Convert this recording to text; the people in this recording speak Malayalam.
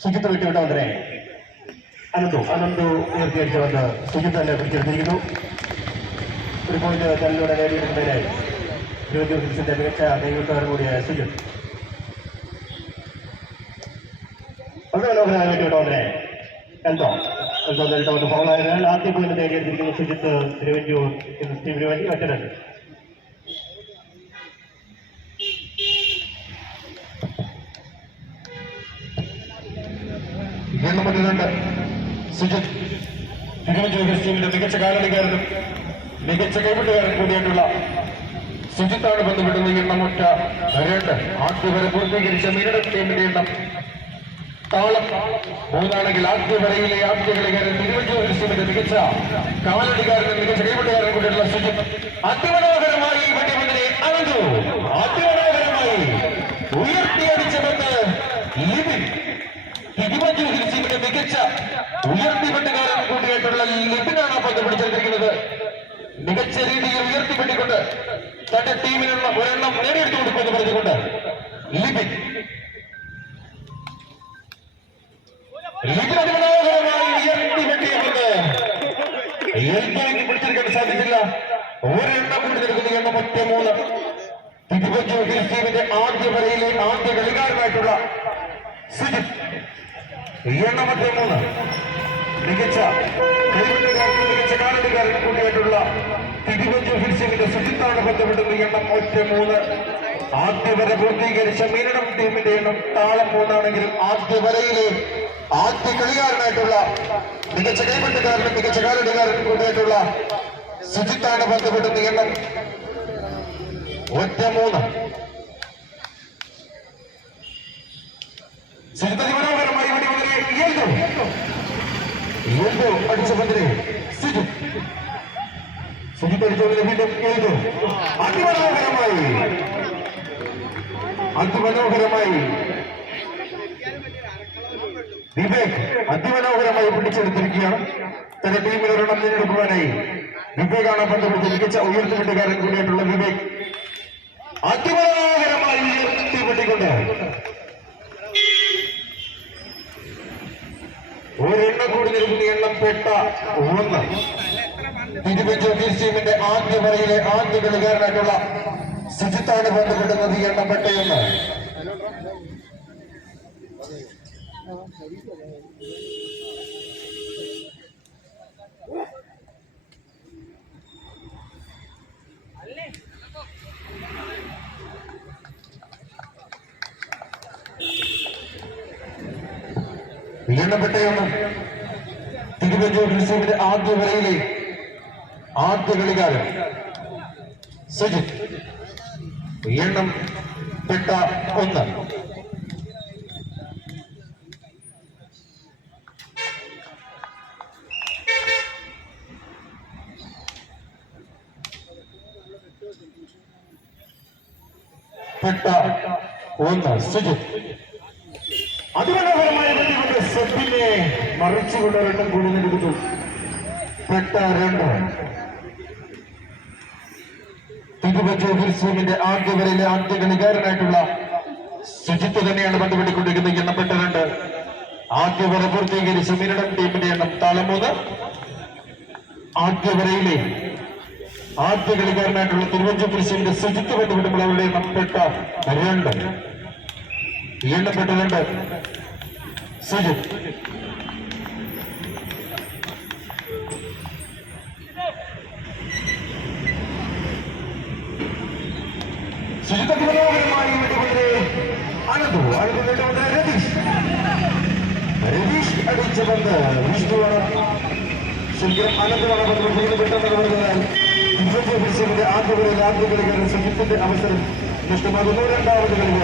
സുജിത്ത് വിട്ടുവിട്ടവരെ അനന്തു അനന്തു ഉയർത്തിയടിച്ചു വന്ന് സുജിത്ത് തന്നെ പിടിച്ചെടുത്തിരിക്കുന്നു ഒരു പോയിന്റ് തന്നിലൂടെ നേടിയെടുക്കുന്നതിനായി ഇരുപത്തി ഹിൽസിന്റെ മികച്ച കൈവിട്ടുകാരൻ കൂടിയായ സുജിത്ത് വളരെ മനോഹരമായ വേണ്ടിയിട്ടവരെ എന്തോ? എന്തോ നേരിട്ട് വന്ന് ഫൗളായതിനാൽ ആദ്യ പോയിന്റ് നേടിയെടുത്തിരിക്കുന്നു സുജിത്ത് തിരുവഞ്ചൂർ ടീമിന് വേണ്ടി ഒറ്റരണ്ട് സുജിത് സുജിത് തിരുവഞ്ചൂർ ടീമിന്റെ മികച്ച കാലടിക്കാരനും മികച്ച കൈവിട്ടുകാരൻ കൂടിയായിട്ടുള്ള സുജിത്താണ് ബന്ധപ്പെടുന്ന എണ്ണമൊറ്റ രണ്ട് ആദ്യ വരെ പൂർത്തീകരിച്ച മിനിടം ടീമിന്റെ എണ്ണം താളം. മൂന്നാണെങ്കിൽ ആദ്യ വരയിലെ ആദ്യ കളിക്കാരൻ തിരുവഞ്ചൂർ ടീമിന്റെ മികച്ച കാലടിക്കാരനും മികച്ച കൈവിട്ടുകാരൻ കൂടിയുള്ള സുജിത് അതിമനോഹരമായി വെടിമുന്നിനെ അനന്തു അതിമനോഹരമായി ഉയർത്തിയടിച്ചതെന്ന് ലിബിൻ തിരുവഞ്ചൂർ ഹിൽസിന്റെ മികച്ച ഉയർത്തിപ്പെട്ടുകാരൻ കൂടിയായിട്ടുള്ള ലിബിനാണ് ആ പന്ത് പിടിച്ചെടുത്തിരിക്കുന്നത് മികച്ച രീതിയിൽ ഉയർത്തിപ്പെട്ടിക്കൊണ്ട് തന്റെ ടീമിനുള്ള ഒരെണ്ണം നേടിയെടുത്തു കൊടുക്കുമെന്ന് പറഞ്ഞുകൊണ്ട് ലിബിൻ. ലിബിൻ സാധിച്ചില്ല? ഒരെണ്ണം കൂടി ഒറ്റ മൂന്ന് തിരുവഞ്ചൂർ ആദ്യ വരയിലെ ആദ്യ കളിക്കാരനായിട്ടുള്ള സുജിത്. മൂന്ന് മികച്ച മികച്ച കാലടിക്കാരൻ കൂടിയായിട്ടുള്ള തിരുവഞ്ചൂർ ഹിൽസിന്റെ ശുചിത്വമാണ് ബന്ധപ്പെട്ടത് എണ്ണം ഒറ്റ മൂന്ന് ആദ്യ വര പൂർത്തീകരിച്ച മീനടം ടീമിന്റെ എണ്ണം താളം മൂന്നാണെങ്കിലും ആദ്യ വരയിലെ ആദ്യ കളിക്കാരനായിട്ടുള്ള മികച്ച കൈവിട്ടുകാരനും മികച്ച കാലടിക്കാരനും കൂടിയായിട്ടുള്ള സുജിത്താണ് ബന്ധപ്പെട്ടത് എണ്ണം ഒറ്റ മൂന്ന് സുജിത്ത് മനോഹരമായി വെടിമുതലെ ഇയൽതു ഇയൽതു അടിച്ച പന്തിനെ സുജിത് അടിച്ചതിനെ വീണ്ടും ഇയൽതു അതിമനോഹരമായി. അതിമനോഹരമായി. വിവേക് അതിമനോഹരമായി പിടിച്ചെടുത്തിരിക്കുകയാണ്. തന്റെ ടീമിൽ ഒരെണ്ണം തിരഞ്ഞെടുക്കുവാനായി വിവേകാണ് പിടിച്ച മികച്ച ഉയർത്തിപ്പെട്ടുകാരൻ കൂടിയായിട്ടുള്ള വിവേക്. അതിമനോഹരമായി ഉയർത്തിപ്പെട്ടിക്കൊണ്ട് ഒരെണ്ണം കൂടി നിൽക്കുന്ന എണ്ണം പെട്ട ഒന്ന്. തിരുവഞ്ചൂർ ടീമിന്റെ ആദ്യ വരയിലെ ആദ്യ കളിക്കാരനായിട്ടുള്ള സുജിത്താണ് ബന്ധപ്പെടുന്നത് എണ്ണപ്പെട്ടയൊന്ന്. തിരുവഞ്ചൂർ ടീമിന്റെ ആദ്യ വരയിലെ ആദ്യ കളിക്കാരൻ. സജിത് എണ്ണം പെട്ട ഒന്ന്. പെട്ട ഒന്ന്. സുജിത് അതിമനോഹരമായ വെടികൊണ്ട് സെപ്പിനെ മറിച്ചുകൊണ്ട് രണ്ടും കൂടി നൽകുന്നു പെട്ട രണ്ട്. തിരുവഞ്ചൂർ ഹിൽസ്വമിന്റെ ആദ്യ വരയിലെ ആദ്യ കളിക്കാരനായിട്ടുള്ള സുജിത്ത് തന്നെയാണ് ബന്ധപ്പെട്ടുകൊണ്ടിരിക്കുന്നത് എണ്ണപ്പെട്ട രണ്ട്. ആദ്യ വര പൂർത്തീകരിച്ച മിനിടം ടീമിന്റെ എണ്ണം തലമൂന്ന്. മൂന്ന് ആദ്യ വരയിലെ ആദ്യ കളിക്കാരനായിട്ടുള്ള തിരുവഞ്ചൂർ ഹിൽസിന്റെ സുജിത്ത് ബന്ധപ്പെടുമ്പോൾ അവരുടെ എണ്ണപ്പെട്ട രണ്ട്. എണ്ണപ്പെട്ട രണ്ട്. സുജിത്ത് മനോഹരമായി വെടികൊണ്ട് അനന്തു അനന്തു മുതലേ രതീഷ്. രതീഷ് അടിച്ച പന്ത് വിഷ്ണുവാണ് ശരിക്കും അനന്തമാണ് പന്ത് പെട്ടെന്ന് പെട്ടെന്ന് ആദ്യ കളിക്കാരൻ സുജിത്തിന്റെ അവസരം നഷ്ടമാകുന്നു. രണ്ടാമത് കളിക്കാരൻ